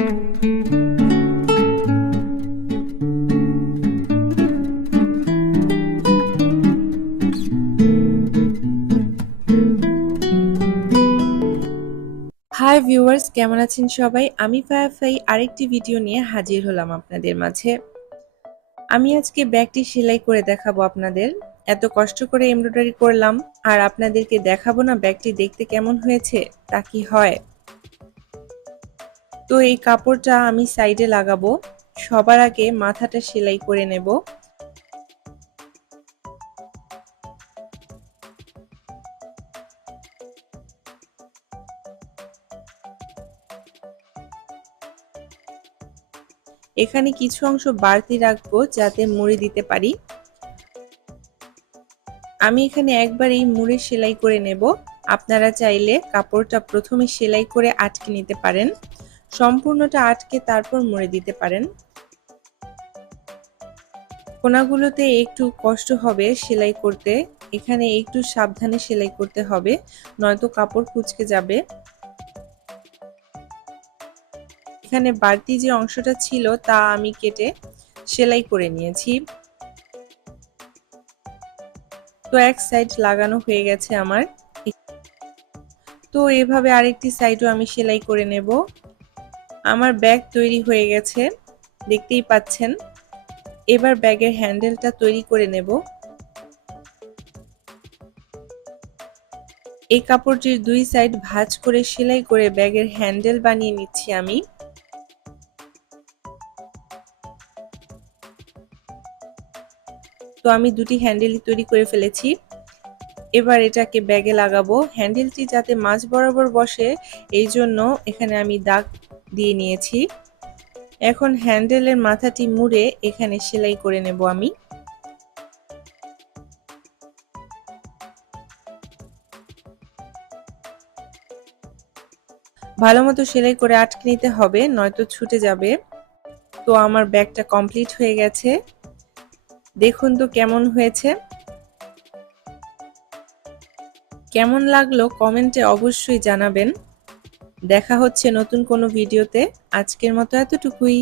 Hi viewers, কেমন আছেন সবাই? আমি ফায়াফাই আরেকটি ভিডিও নিয়ে হাজির হলাম আপনাদের মাঝে। আমি আজকে ব্যাগটি সেলাই করে দেখাবো আপনাদের। এত কষ্ট করে এমব্রয়ডারি করলাম আর আপনাদেরকে দেখাবো না ব্যাগটি দেখতে কেমন হয়েছে, তা কি হয়? তো এই কাপড়টা আমি সাইডে লাগাবো। সবার আগে মাথাটা সেলাই করে নেব। এখানে কিছু অংশ বাড়তি রাখবো যাতে মুড়ে দিতে পারি। আমি এখানে একবারেই মুড়ে সেলাই করে নেব। আপনারা চাইলে কাপড়টা প্রথমে সেলাই করে আটকে নিতে পারেন, সম্পূর্ণটা আটকে তারপর মুড়ে দিতে পারেন। কোনাগুলোতে একটু কষ্ট হবে সেলাই করতে, এখানে একটু সাবধানে সেলাই করতে হবে, নয়তো কাপড় কুঁচকে যাবে। এখানে বাড়তি যে অংশটা ছিল তা আমি কেটে সেলাই করে নিয়েছি। তো এক সাইড লাগানো হয়ে গেছে আমার। তো এভাবে আরেকটি সাইডও আমি সেলাই করে নেব। আমার ব্যাগ তৈরি হয়ে গেছে, দেখতেই পাচ্ছেন। এবার ব্যাগের হ্যান্ডেলটা তৈরি করে নেব। এই কাপড়টির দুই সাইড ভাঁজ করে সেলাই করে ব্যাগের হ্যান্ডেল বানিয়ে নিচ্ছি আমি। তো আমি দুটি হ্যান্ডেলই তৈরি করে ফেলেছি। এবার এটাকে ব্যাগে লাগাবো। হ্যান্ডেলটি যাতে মাঝ বরাবর বসে এই জন্য এখানে আমি দাগ দিয়ে নিয়েছি। এখন হ্যান্ডেলের মাথাটি মুড়ে এখানে সেলাই করে নেব আমি। ভালো মতো সেলাই করে আটকে নিতে হবে, নয়তো ছুটে যাবে। তো আমার ব্যাগটা কমপ্লিট হয়ে গেছে। দেখুন তো কেমন হয়েছে। কেমন লাগলো কমেন্টে অবশ্যই জানাবেন। দেখা হচ্ছে নতুন কোনো ভিডিওতে। আজকের মতো এতটুকুই।